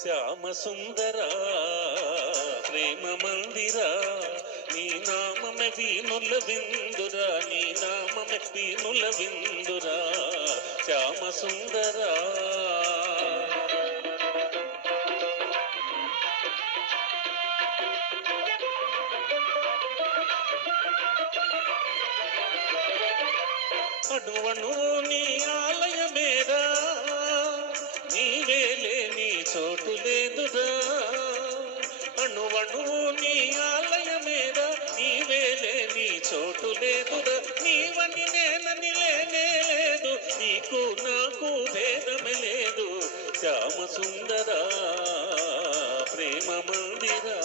శ్యామ సుందర ప్రేమ మందిరా నీ నామమే వీణుల విందురా నీ నామమే వీణుల విందురా శ్యామ సుందరా అణువణు నీ ఆలయమేరా నీవేలే నీ చోటు లేదురా అణువణు నీ ఆలయమేరా నీవేలే నీ చోటు లేదురా నీవని నేనని లేనే లేదు నీకు నాకు భేదమే లేదు శ్యామ సుందరా ప్రేమ మందిరా